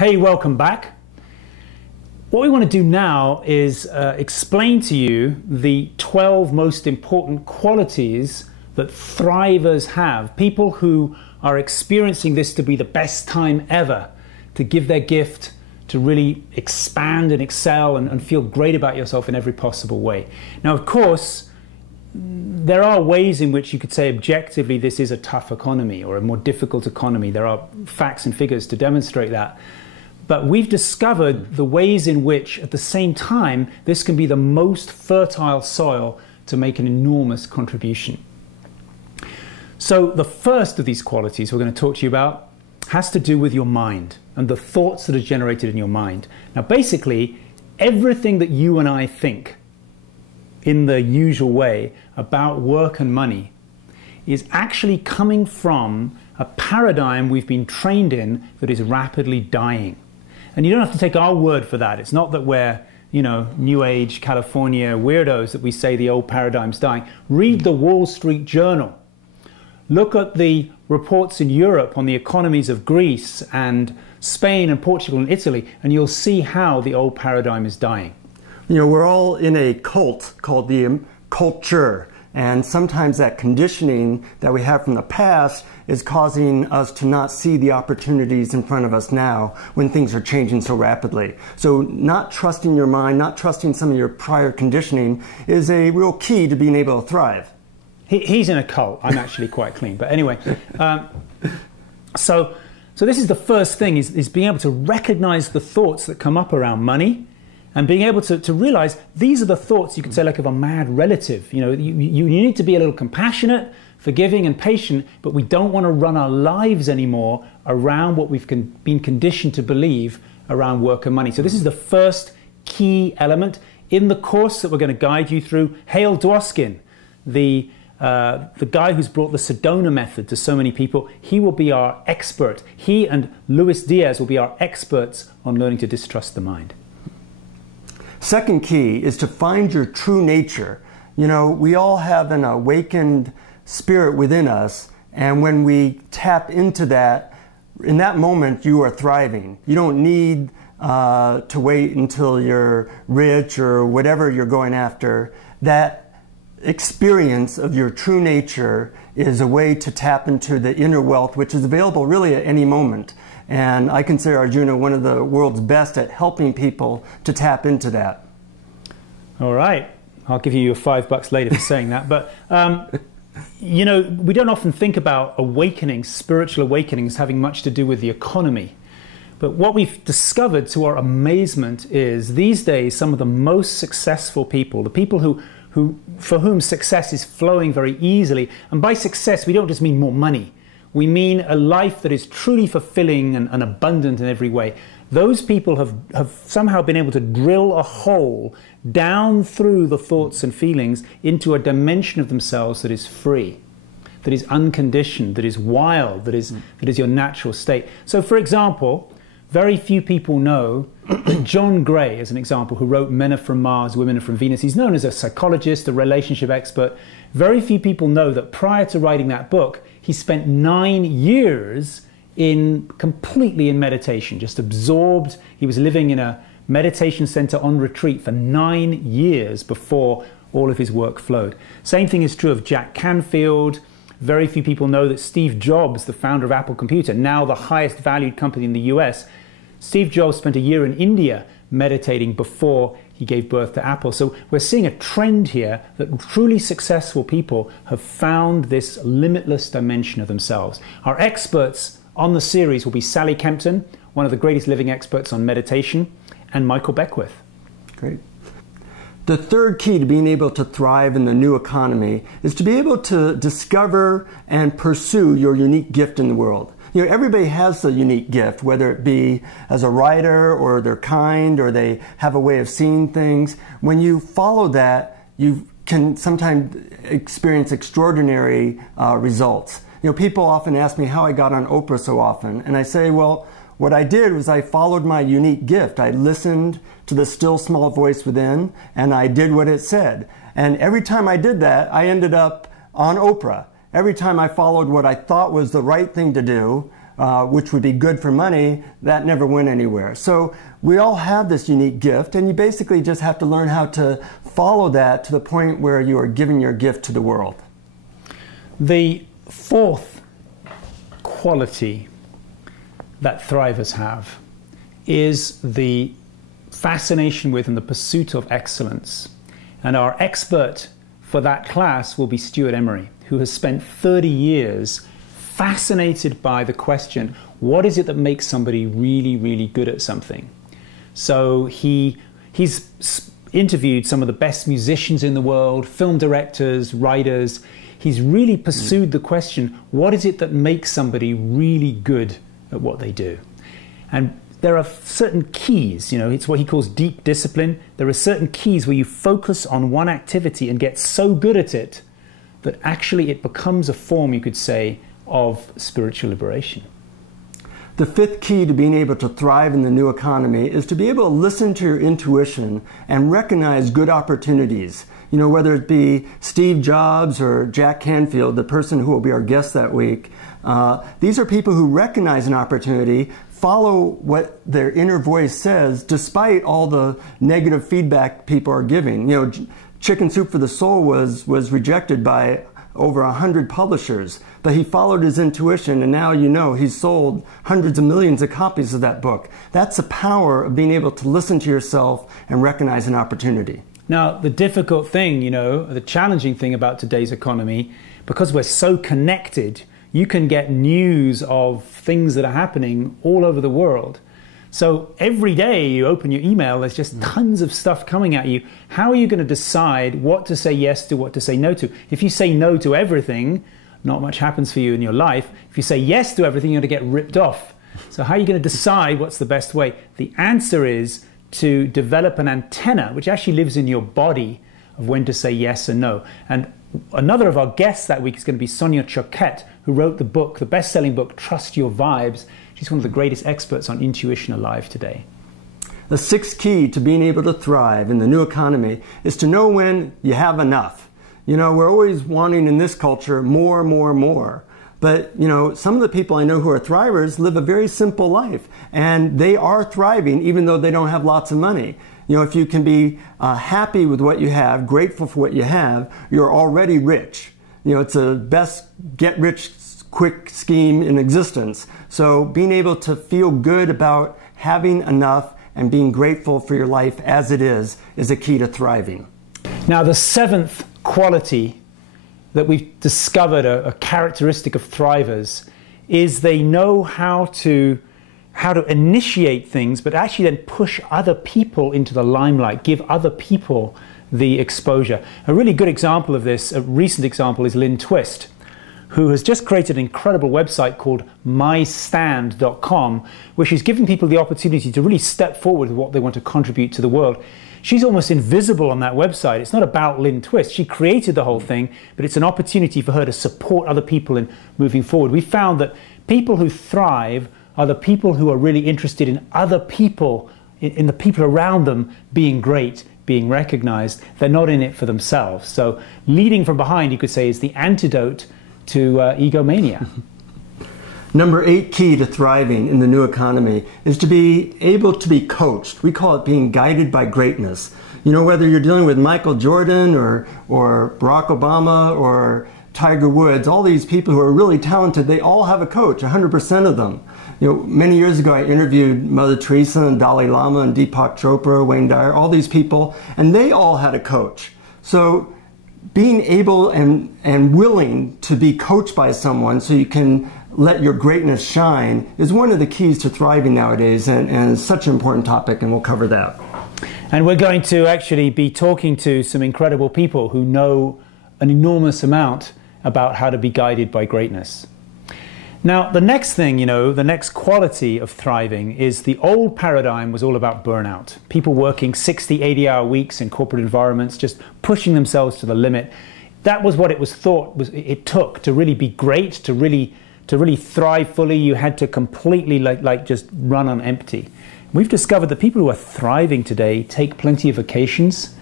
Hey, welcome back. What we want to do now is explain to you the 12 most important qualities that thrivers have. People who are experiencing this to be the best time ever, to give their gift, to really expand and excel and feel great about yourself in every possible way. Now, of course, there are ways in which you could say objectively this is a tough economy or a more difficult economy. There are facts and figures to demonstrate that. But we've discovered the ways in which, at the same time, this can be the most fertile soil to make an enormous contribution. So the first of these qualities we're going to talk to you about has to do with your mind and the thoughts that are generated in your mind. Now, basically, everything that you and I think in the usual way about work and money is actually coming from a paradigm we've been trained in that is rapidly dying. And you don't have to take our word for that. It's not that we're, New Age, California weirdos that we say the old paradigm's dying. Read the Wall Street Journal. Look at the reports in Europe on the economies of Greece and Spain and Portugal and Italy, and you'll see how the old paradigm is dying. We're all in a cult called the culture. And sometimes that conditioning that we have from the past is causing us to not see the opportunities in front of us now when things are changing so rapidly. So not trusting your mind, not trusting some of your prior conditioning is a real key to being able to thrive. He's in a cult. I'm actually quite clean. But anyway, so this is the first thing, is being able to recognize the thoughts that come up around money. And being able to realize these are the thoughts, you could say, like of a mad relative. You need to be a little compassionate, forgiving, and patient, but we don't want to run our lives anymore around what we've been conditioned to believe around work and money. So this is the first key element. In the course that we're going to guide you through, Hale Dwoskin, the guy who's brought the Sedona method to so many people, he will be our expert. He and Luis Diaz will be our experts on learning to distrust the mind. Second key is to find your true nature. We all have an awakened spirit within us, and when we tap into that, in that moment you are thriving. You don't need to wait until you're rich or whatever you're going after. That experience of your true nature is a way to tap into the inner wealth, which is available really at any moment. And I consider Arjuna one of the world's best at helping people to tap into that. All right. I'll give you your $5 later for saying that. But, we don't often think about awakening, spiritual awakenings, having much to do with the economy. But what we've discovered to our amazement is these days some of the most successful people, the people for whom success is flowing very easily. And by success, we don't just mean more money. We mean a life that is truly fulfilling and abundant in every way. Those people have somehow been able to drill a hole down through the thoughts and feelings into a dimension of themselves that is free, that is unconditioned, that is wild, that is your natural state. So, for example, very few people know that John Gray, as an example, who wrote Men Are From Mars, Women Are From Venus, he's known as a psychologist, a relationship expert. Very few people know that prior to writing that book, he spent 9 years completely in meditation, just absorbed. He was living in a meditation center on retreat for 9 years before all of his work flowed. Same thing is true of Jack Canfield. Very few people know that Steve Jobs, the founder of Apple Computer, now the highest valued company in the US, Steve Jobs spent a year in India meditating before he gave birth to Apple. So we're seeing a trend here that truly successful people have found this limitless dimension of themselves. Our experts on the series will be Sally Kempton, one of the greatest living experts on meditation, and Michael Beckwith. Great. The third key to being able to thrive in the new economy is to be able to discover and pursue your unique gift in the world. Everybody has a unique gift, whether it be as a writer or they're kind or they have a way of seeing things. When you follow that, you can sometimes experience extraordinary results. People often ask me how I got on Oprah so often, and I say, well, what I did was I followed my unique gift. I listened to the still small voice within, and I did what it said. And every time I did that, I ended up on Oprah. Every time I followed what I thought was the right thing to do, which would be good for money, that never went anywhere. So we all have this unique gift, and you basically just have to learn how to follow that to the point where you are giving your gift to the world. The fourth quality that thrivers have is the fascination with and the pursuit of excellence. And our expert for that class will be Stuart Emery, who has spent 30 years fascinated by the question, what is it that makes somebody really, really good at something? So he's interviewed some of the best musicians in the world, film directors, writers. He's really pursued the question, what is it that makes somebody really good at what they do? And there are certain keys, it's what he calls deep discipline. There are certain keys where you focus on one activity and get so good at it that actually it becomes a form, you could say, of spiritual liberation. The fifth key to being able to thrive in the new economy is to be able to listen to your intuition and recognize good opportunities. Whether it be Steve Jobs or Jack Canfield, the person who will be our guest that week, these are people who recognize an opportunity, follow what their inner voice says, despite all the negative feedback people are giving. Chicken Soup for the Soul was rejected by over 100 publishers, but he followed his intuition, and now he's sold hundreds of millions of copies of that book. That's the power of being able to listen to yourself and recognize an opportunity. Now, the difficult thing, the challenging thing about today's economy, because we're so connected, you can get news of things that are happening all over the world. So every day you open your email, there's just tons of stuff coming at you. How are you going to decide what to say yes to, what to say no to? If you say no to everything, not much happens for you in your life. If you say yes to everything, you're going to get ripped off. So how are you going to decide what's the best way? The answer is to develop an antenna, which actually lives in your body, of when to say yes and no. And another of our guests that week is going to be Sonia Choquette, who wrote the book, the best-selling book, Trust Your Vibes. She's one of the greatest experts on intuition alive today. The sixth key to being able to thrive in the new economy is to know when you have enough. We're always wanting in this culture more, more, more. But, some of the people I know who are thrivers live a very simple life, and they are thriving even though they don't have lots of money. If you can be happy with what you have, grateful for what you have, you're already rich. It's the best get-rich-quick scheme in existence. So being able to feel good about having enough and being grateful for your life as it is a key to thriving. Now, the seventh quality that we've discovered, a characteristic of thrivers, is they know how to initiate things, but actually then push other people into the limelight, give other people the exposure. A really good example of this, a recent example, is Lynn Twist, who has just created an incredible website called mystand.com, where she's giving people the opportunity to really step forward with what they want to contribute to the world. She's almost invisible on that website. It's not about Lynn Twist. She created the whole thing, but it's an opportunity for her to support other people in moving forward. We found that people who thrive are the people who are really interested in other people, in the people around them being great, being recognized. They're not in it for themselves. So leading from behind, you could say, is the antidote to egomania. Number 8 key to thriving in the new economy is to be able to be coached. We call it being guided by greatness. Whether you're dealing with Michael Jordan or Barack Obama or Tiger Woods, all these people who are really talented, they all have a coach, 100% of them. Many years ago I interviewed Mother Teresa and Dalai Lama and Deepak Chopra, Wayne Dyer, all these people, and they all had a coach. So being able and willing to be coached by someone so you can let your greatness shine is one of the keys to thriving nowadays, and it's such an important topic, and we'll cover that. And we're going to actually be talking to some incredible people who know an enormous amount about how to be guided by greatness. Now, the next thing, the next quality of thriving is the old paradigm was all about burnout. People working 60, 80-hour weeks in corporate environments, just pushing themselves to the limit. That was what it was thought it took to really be great, to really thrive fully. You had to completely like just run on empty. We've discovered that people who are thriving today take plenty of vacations.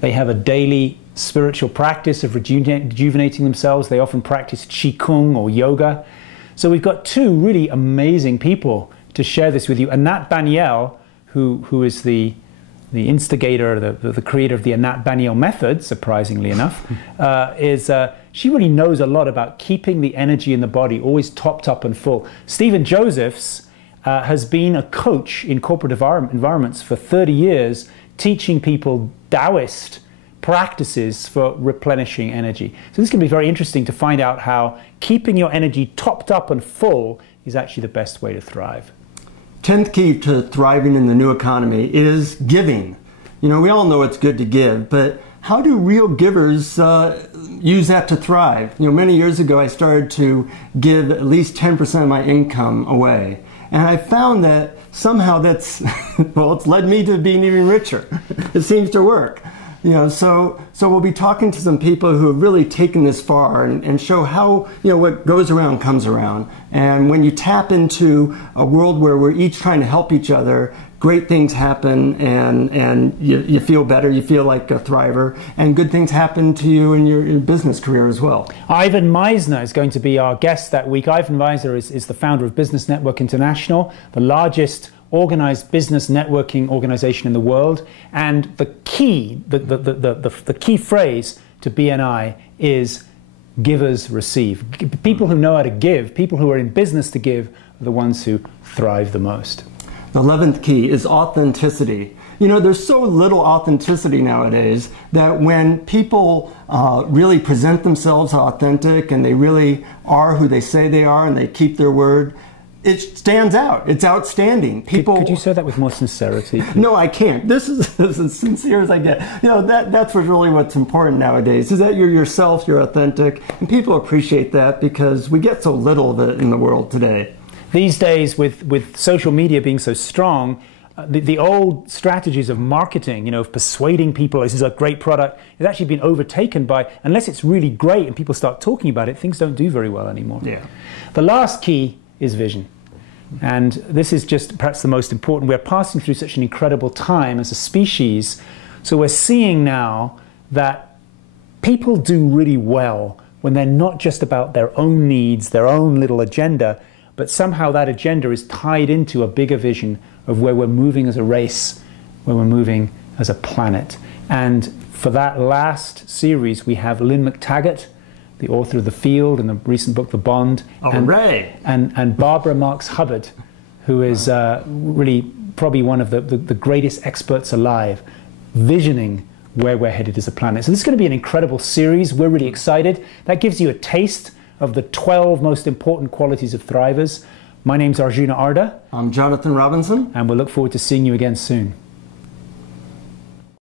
They have a daily spiritual practice of rejuvenating themselves. They often practice Qigong or yoga. So we've got two really amazing people to share this with you. Anat Baniel, who is the instigator, the creator of the Anat Baniel method, surprisingly enough, she really knows a lot about keeping the energy in the body always topped up and full. Stephen Josephs has been a coach in corporate environments for 30 years, teaching people Taoist practices for replenishing energy. So this can be very interesting to find out how keeping your energy topped up and full is actually the best way to thrive. 10th key to thriving in the new economy is giving. You know, we all know it's good to give, but how do real givers use that to thrive? You know, many years ago I started to give at least 10% of my income away. And I found that somehow that's, well, it's led me to being even richer. It seems to work. You know, so we'll be talking to some people who have really taken this far and show how, you know, what goes around comes around. And when you tap into a world where we're each trying to help each other, great things happen, and you feel better, you feel like a thriver, and good things happen to you in your business career as well. Ivan Misner is going to be our guest that week. Ivan Misner is the founder of Business Network International, the largest organized business networking organization in the world. And the key, the key phrase to BNI is givers receive. People who know how to give, people who are in business to give, are the ones who thrive the most. The 11th key is authenticity. You know, there's so little authenticity nowadays that when people really present themselves authentic and they really are who they say they are and they keep their word, it stands out. It's outstanding. People. Could you say that with more sincerity? No, I can't. This is as sincere as I get. You know, that's really what's important nowadays, is that you're yourself, you're authentic, and people appreciate that because we get so little of it in the world today. These days, with social media being so strong, the old strategies of marketing, you know, of persuading people this is a great product, has actually been overtaken by, unless it's really great and people start talking about it, things don't do very well anymore. Yeah. The last key is vision. And this is just perhaps the most important. We're passing through such an incredible time as a species. So we're seeing now that people do really well when they're not just about their own needs, their own little agenda, but somehow that agenda is tied into a bigger vision of where we're moving as a race, where we're moving as a planet. And for that last series, we have Lynn McTaggart, the author of The Field and the recent book, The Bond. And Barbara Marx Hubbard, who is really probably one of the greatest experts alive, visioning where we're headed as a planet. So this is going to be an incredible series. We're really excited. That gives you a taste of the 12 most important qualities of thrivers. My name's Arjuna Arda. I'm Jonathan Robinson. And we'll look forward to seeing you again soon.